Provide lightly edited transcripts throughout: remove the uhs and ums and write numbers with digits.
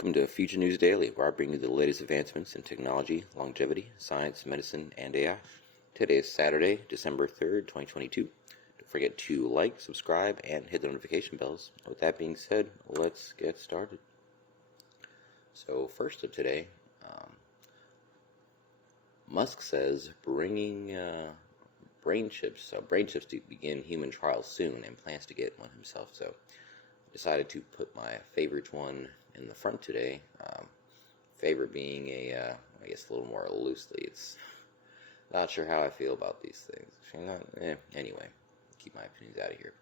Welcome to Future News Daily, where I bring you the latest advancements in technology, longevity, science, medicine, and AI. Today is Saturday, December 3rd, 2022. Don't forget to like, subscribe, and hit the notification bells. With that being said, let's get started. So first of today, Musk says bringing brain chips to begin human trials soon, and plans to get one himself. So decided to put my favorite one in the front today. Favorite being I guess a little more loosely. It's not sure how I feel about these things. Anyway, keep my opinions out of here.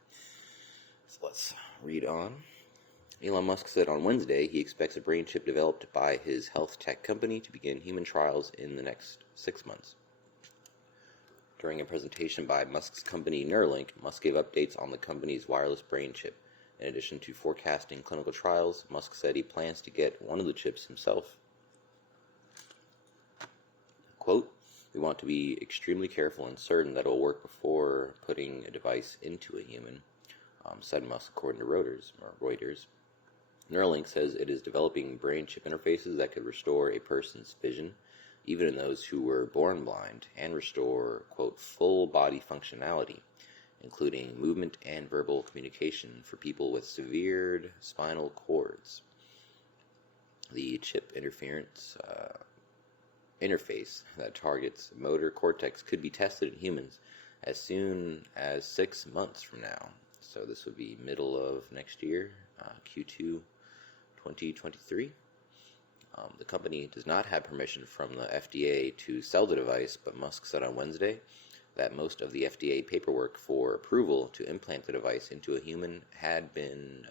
So let's read on. Elon Musk said on Wednesday he expects a brain chip developed by his health tech company to begin human trials in the next 6 months. During a presentation by Musk's company Neuralink, Musk gave updates on the company's wireless brain chip. In addition to forecasting clinical trials, Musk said he plans to get one of the chips himself. Quote, "We want to be extremely careful and certain that it will work before putting a device into a human," said Musk, according to Reuters. Neuralink says it is developing brain chip interfaces that could restore a person's vision, even in those who were born blind, and restore, quote, full body functionality, including movement and verbal communication for people with severed spinal cords. The chip interface that targets motor cortex could be tested in humans as soon as 6 months from now. So this would be middle of next year, Q2 2023. The company does not have permission from the FDA to sell the device, but Musk said on Wednesday that most of the FDA paperwork for approval to implant the device into a human had been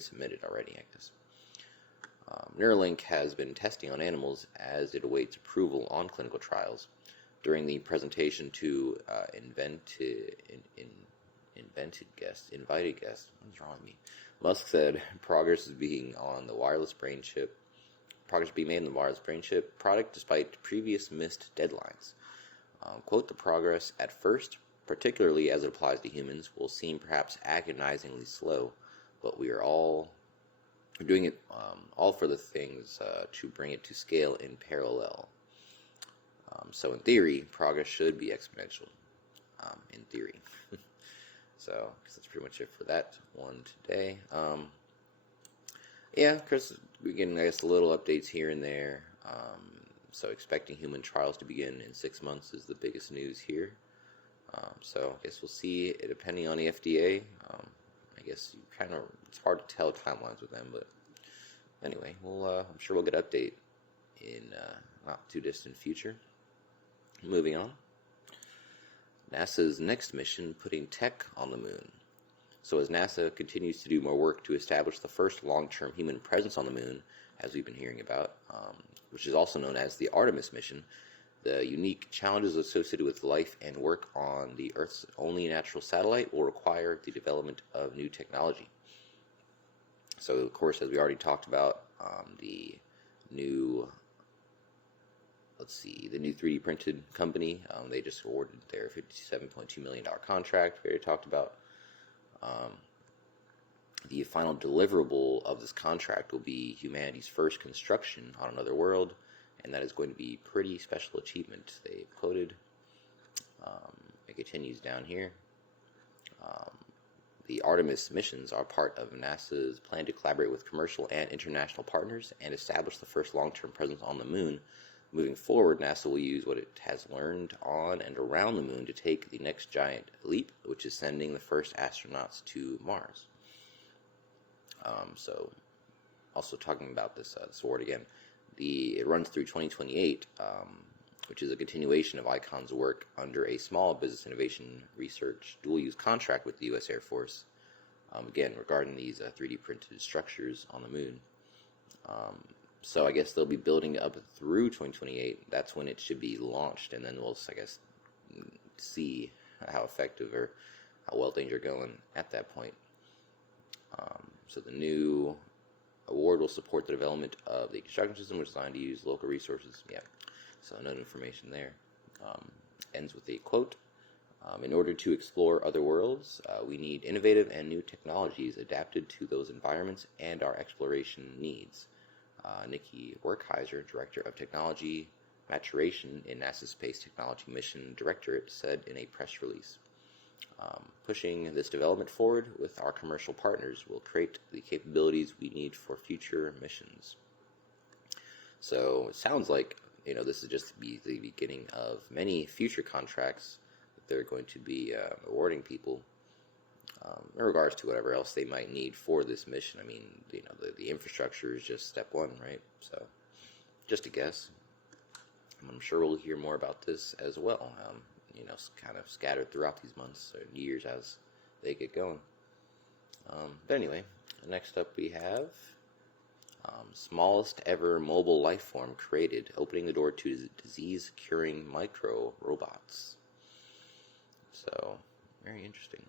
submitted already, I guess. Neuralink has been testing on animals as it awaits approval on clinical trials. During the presentation to invited guests, what's wrong with me? Musk said progress is being made on the wireless brain chip product despite previous missed deadlines. Quote, "The progress at first, particularly as it applies to humans, will seem perhaps agonizingly slow, but we're doing it all for the things to bring it to scale in parallel." So in theory, progress should be exponential. In theory. So I guess that's pretty much it for that one today. Chris, we're getting, I guess, little updates here and there. So expecting human trials to begin in 6 months is the biggest news here. So I guess we'll see, depending on the FDA. I guess it's hard to tell timelines with them, but anyway, I'm sure we'll get an update in not too distant future. Moving on. NASA's next mission, putting tech on the moon. So as NASA continues to do more work to establish the first long-term human presence on the moon, as we've been hearing about, which is also known as the Artemis mission, the unique challenges associated with life and work on the Earth's only natural satellite will require the development of new technology. So, of course, as we already talked about, the new 3D-Printed company, they just awarded their $57.2 million contract we already talked about. The final deliverable of this contract will be humanity's first construction on another world, and that is going to be pretty special achievement, they've quoted. It continues down here. The Artemis missions are part of NASA's plan to collaborate with commercial and international partners and establish the first long-term presence on the moon. Moving forward, NASA will use what it has learned on and around the moon to take the next giant leap, which is sending the first astronauts to Mars. So, also talking about this award again, it runs through 2028, which is a continuation of ICON's work under a small business innovation research dual-use contract with the U.S. Air Force, again, regarding these 3D printed structures on the moon. So I guess they'll be building up through 2028. That's when it should be launched, and then we'll, I guess, see how effective or how well things are going at that point. So the new award will support the development of the construction system, which is designed to use local resources. Yeah, so no information there. Ends with a quote. In order to explore other worlds, we need innovative and new technologies adapted to those environments and our exploration needs. Nikki Werkheiser, Director of Technology Maturation in NASA's Space Technology Mission Directorate, said in a press release. Pushing this development forward with our commercial partners will create the capabilities we need for future missions. So it sounds like, this is just the beginning of many future contracts that they're going to be awarding people in regards to whatever else they might need for this mission. I mean, the infrastructure is just step one, right? So just a guess. I'm sure we'll hear more about this as well, kind of scattered throughout these months or years as they get going. But anyway, next up we have smallest ever mobile life form created, opening the door to disease-curing micro-robots. So, very interesting.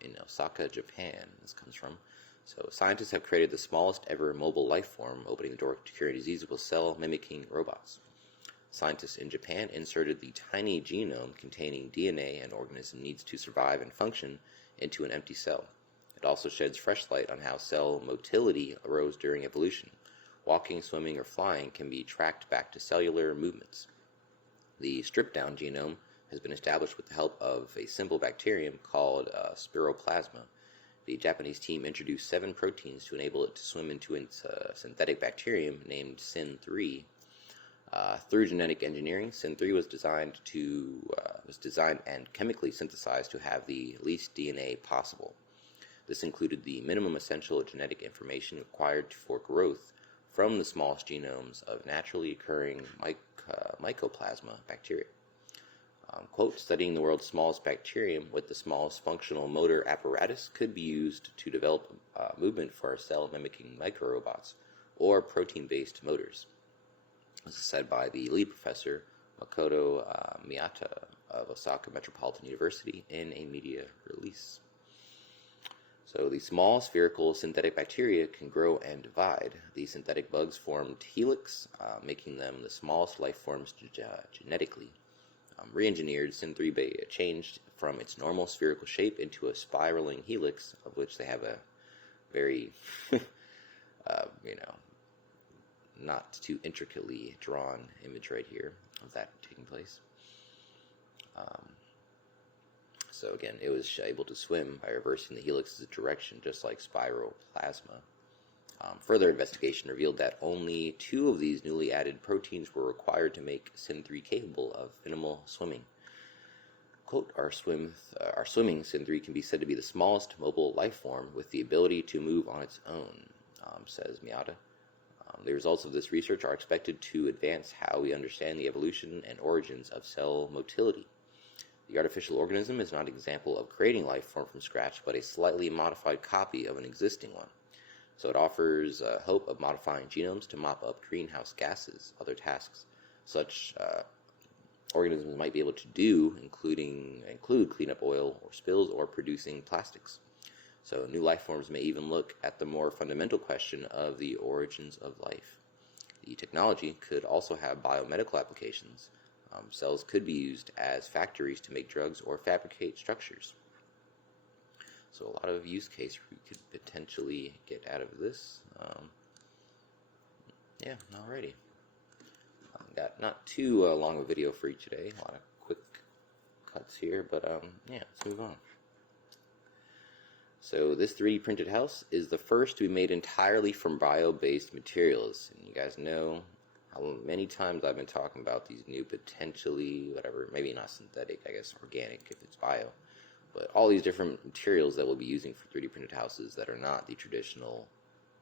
In Osaka, Japan, this comes from. So, scientists have created the smallest ever mobile life form, opening the door to curing diseases with cell-mimicking robots. Scientists in Japan inserted the tiny genome containing DNA an organism needs to survive and function into an empty cell. It also sheds fresh light on how cell motility arose during evolution. Walking, swimming, or flying can be tracked back to cellular movements. The stripped-down genome has been established with the help of a simple bacterium called spiroplasma. The Japanese team introduced 7 proteins to enable it to swim into a synthetic bacterium named SYN3. Through genetic engineering, SYN3 was designed and chemically synthesized to have the least DNA possible. This included the minimum essential genetic information required for growth from the smallest genomes of naturally occurring mycoplasma bacteria. Quote, studying the world's smallest bacterium with the smallest functional motor apparatus could be used to develop movement for cell-mimicking microrobots or protein-based motors. This is said by the lead professor, Makoto Miyata of Osaka Metropolitan University in a media release. So the small spherical synthetic bacteria can grow and divide. These synthetic bugs formed helix, making them the smallest life forms genetically. Re-engineered, SYN3 changed from its normal spherical shape into a spiraling helix, of which they have a very, not too intricately drawn image right here of that taking place. So again, it was able to swim by reversing the helix's direction, just like spiroplasma. Further investigation revealed that only 2 of these newly added proteins were required to make SYN3 capable of minimal swimming. Quote, our swimming SYN3 can be said to be the smallest mobile life form with the ability to move on its own, says Miyata. The results of this research are expected to advance how we understand the evolution and origins of cell motility. The artificial organism is not an example of creating life form from scratch, but a slightly modified copy of an existing one. So it offers hope of modifying genomes to mop up greenhouse gases, other tasks such organisms might be able to do, include clean up oil or spills or producing plastics. So new life forms may even look at the more fundamental question of the origins of life. The technology could also have biomedical applications. Cells could be used as factories to make drugs or fabricate structures. So a lot of use case we could potentially get out of this. Alrighty. Got not too long a video for you today. A lot of quick cuts here, but let's move on. So this 3D printed house is the first to be made entirely from bio-based materials. And you guys know how many times I've been talking about these new potentially, maybe not synthetic, I guess organic if it's bio, but all these different materials that we'll be using for 3D printed houses that are not the traditional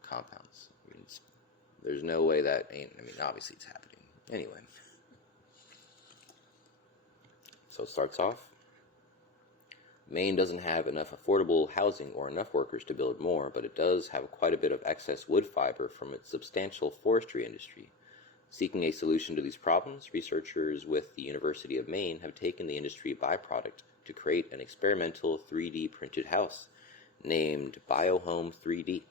compounds. There's no way that obviously it's happening. Anyway. So it starts off. Maine doesn't have enough affordable housing or enough workers to build more, but it does have quite a bit of excess wood fiber from its substantial forestry industry. Seeking a solution to these problems, researchers with the University of Maine have taken the industry byproduct to create an experimental 3D printed house named BioHome 3D.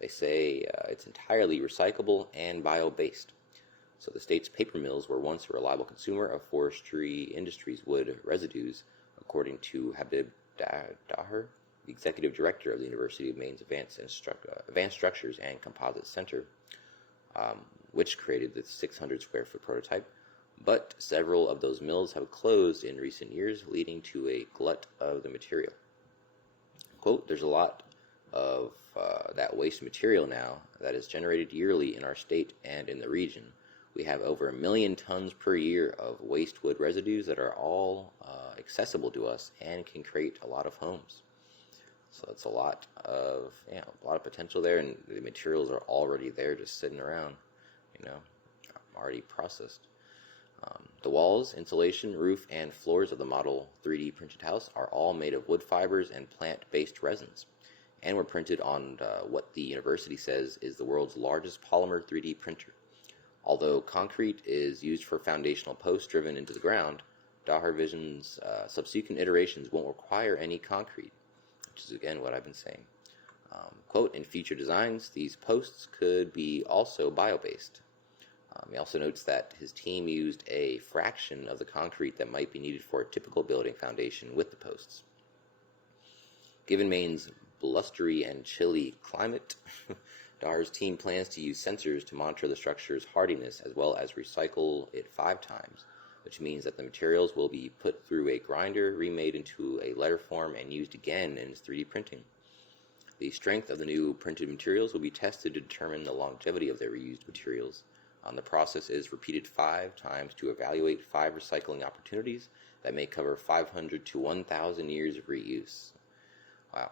They say it's entirely recyclable and bio-based. So the state's paper mills were once a reliable consumer of forestry industry's wood residues, according to Habib Daher, the executive director of the University of Maine's Advanced Structures and Composites Center, which created the 600 square foot prototype. But several of those mills have closed in recent years, leading to a glut of the material. Quote, there's a lot of that waste material now that is generated yearly in our state and in the region. We have over 1 million tons per year of waste wood residues that are all accessible to us and can create a lot of homes. So it's a lot of potential there, and the materials are already there, just sitting around, already processed. The walls, insulation, roof, and floors of the model 3D printed house are all made of wood fibers and plant-based resins, and were printed on what the university says is the world's largest polymer 3D printer. Although concrete is used for foundational posts driven into the ground, Daher Vision's subsequent iterations won't require any concrete, which is again what I've been saying. Quote, in future designs, these posts could be also bio-based. He also notes that his team used a fraction of the concrete that might be needed for a typical building foundation with the posts. Given Maine's blustery and chilly climate, Daher's team plans to use sensors to monitor the structure's hardiness as well as recycle it 5 times, which means that the materials will be put through a grinder, remade into a letter form, and used again in its 3D printing. The strength of the new printed materials will be tested to determine the longevity of their reused materials. The process is repeated 5 times to evaluate 5 recycling opportunities that may cover 500 to 1,000 years of reuse. Wow.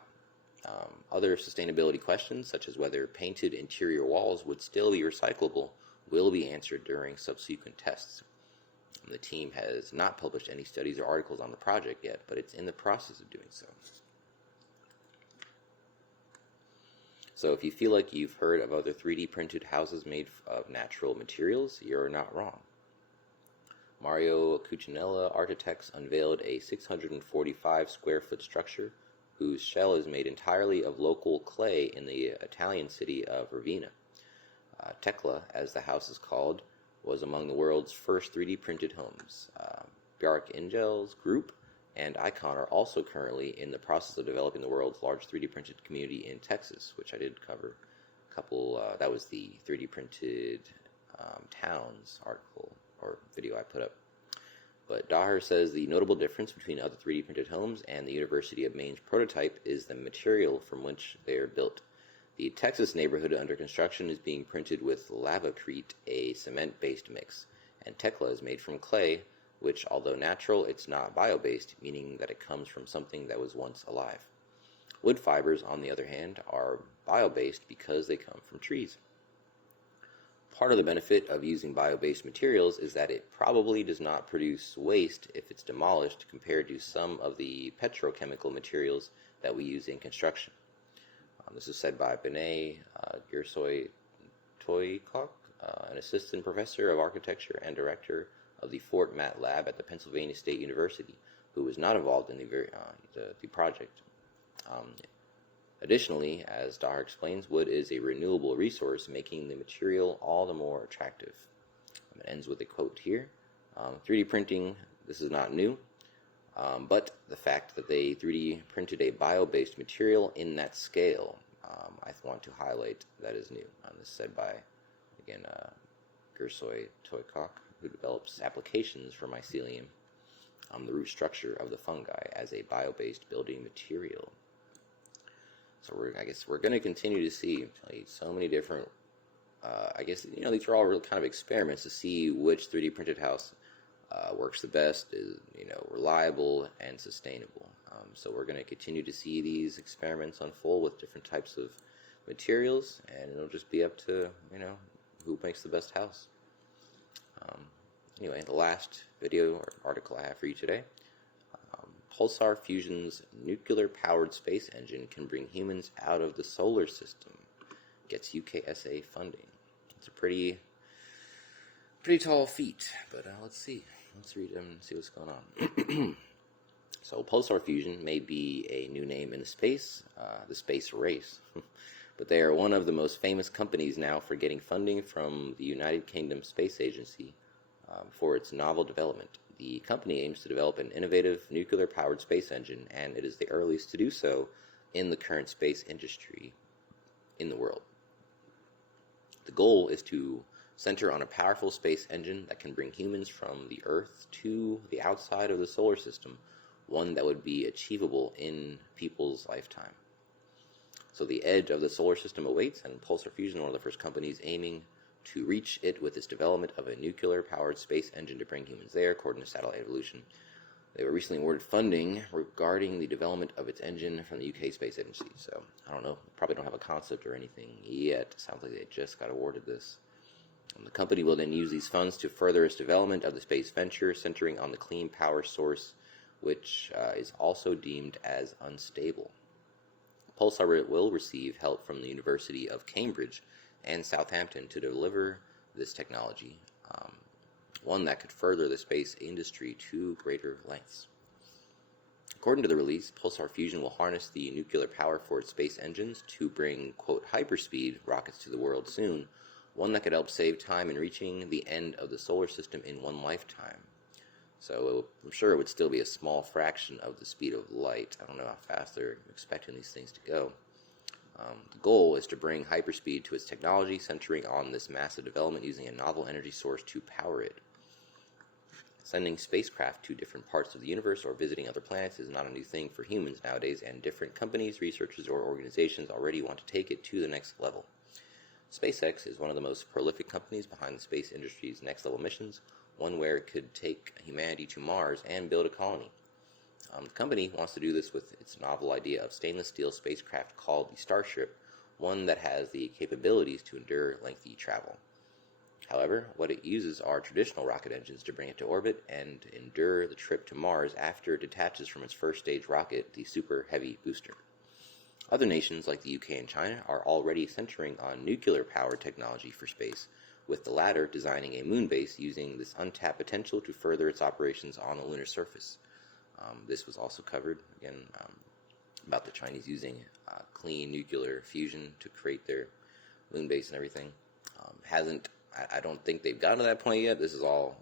Other sustainability questions, such as whether painted interior walls would still be recyclable, will be answered during subsequent tests. The team has not published any studies or articles on the project yet, but it's in the process of doing so. So if you feel like you've heard of other 3D printed houses made of natural materials, you're not wrong. Mario Cucinella Architects unveiled a 645 square foot structure whose shell is made entirely of local clay in the Italian city of Ravenna. Tekla, as the house is called, was among the world's first 3D printed homes. Bjarke Ingels Group and Icon are also currently in the process of developing the world's largest 3D printed community in Texas, which I did cover a couple. That was the 3D printed towns article or video I put up. But Daher says the notable difference between other 3D printed homes and the University of Maine's prototype is the material from which they are built. The Texas neighborhood under construction is being printed with lavacrete, a cement-based mix, and Tekla is made from clay, which, although natural, it's not bio-based, meaning that it comes from something that was once alive. Wood fibers, on the other hand, are bio-based because they come from trees. Part of the benefit of using bio-based materials is that it probably does not produce waste if it's demolished compared to some of the petrochemical materials that we use in construction. This is said by Benay Gersoy-Toykok, an assistant professor of architecture and director of the Fort Matt Lab at the Pennsylvania State University, who was not involved in the project. Additionally, as Daher explains, wood is a renewable resource, making the material all the more attractive. It ends with a quote here. 3D printing, this is not new, but the fact that they 3D printed a bio-based material in that scale, I want to highlight that is new. This is said by, again, Gersoy Toykok, who develops applications for mycelium, the root structure of the fungi as a bio-based building material. So I guess we're going to continue to see so many different, these are all really kind of experiments to see which 3D printed house works the best, is reliable and sustainable. So we're going to continue to see these experiments unfold with different types of materials, and it'll just be up to who makes the best house. Anyway, the last video or article I have for you today. Pulsar Fusion's nuclear-powered space engine can bring humans out of the solar system. Gets UKSA funding. It's a pretty tall feat, but let's see. Let's read them and see what's going on. So Pulsar Fusion may be a new name in the space race, but they are one of the most famous companies now for getting funding from the United Kingdom Space Agency for its novel development, The company aims to develop an innovative nuclear-powered space engine, and it is the earliest to do so in the current space industry in the world. The goal is to center on a powerful space engine that can bring humans from the Earth to the outside of the solar system, one that would be achievable in people's lifetime. So the edge of the solar system awaits, and Pulsar Fusion, one of the first companies aiming to reach it with its development of a nuclear-powered space engine to bring humans there, according to Satellite Evolution. They were recently awarded funding regarding the development of its engine from the UK Space Agency. So, I don't know, probably don't have a concept or anything yet. Sounds like they just got awarded this. The company will then use these funds to further its development of the space venture, centering on the clean power source, which is also deemed as unstable. Pulsar will receive help from the University of Cambridge and Southampton to deliver this technology, one that could further the space industry to greater lengths. According to the release, Pulsar Fusion will harness the nuclear power for its space engines to bring, quote, hyperspeed rockets to the world soon, one that could help save time in reaching the end of the solar system in one lifetime. So I'm sure it would still be a small fraction of the speed of light. I don't know how fast they're expecting these things to go. The goal is to bring hyperspeed to its technology, centering on this massive development using a novel energy source to power it. Sending spacecraft to different parts of the universe or visiting other planets is not a new thing for humans nowadays, and different companies, researchers, or organizations already want to take it to the next level. SpaceX is one of the most prolific companies behind the space industry's next-level missions, one where it could take humanity to Mars and build a colony. The company wants to do this with its novel idea of stainless steel spacecraft called the Starship, one that has the capabilities to endure lengthy travel. However, what it uses are traditional rocket engines to bring it to orbit and endure the trip to Mars after it detaches from its first stage rocket, the Super Heavy booster. Other nations like the UK and China are already centering on nuclear-powered technology for space, with the latter designing a moon base using this untapped potential to further its operations on the lunar surface. This was also covered, again, about the Chinese using clean nuclear fusion to create their moon base and everything. I don't think they've gotten to that point yet. This is all,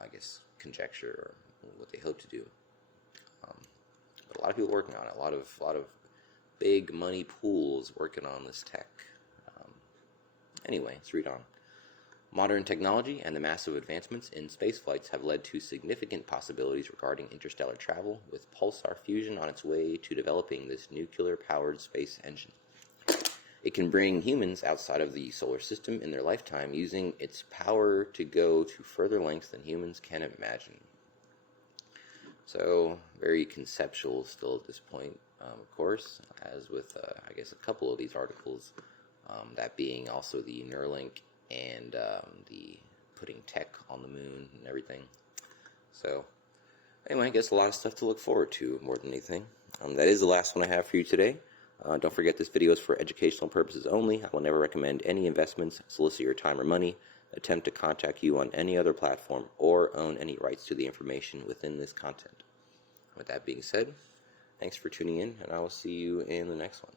I guess, conjecture or what they hope to do. But a lot of people working on it. A lot of big money pools working on this tech. Anyway, let's read on. Modern technology and the massive advancements in space flights have led to significant possibilities regarding interstellar travel, with Pulsar Fusion on its way to developing this nuclear-powered space engine. It can bring humans outside of the solar system in their lifetime, using its power to go to further lengths than humans can imagine. So, very conceptual still at this point, of course, as with, I guess, a couple of these articles, that being also the Neuralink and the putting tech on the moon and everything. So, anyway, I guess a lot of stuff to look forward to more than anything. That is the last one I have for you today. Don't forget this video is for educational purposes only. I will never recommend any investments, solicit your time or money, attempt to contact you on any other platform, or own any rights to the information within this content. With that being said, thanks for tuning in, and I will see you in the next one.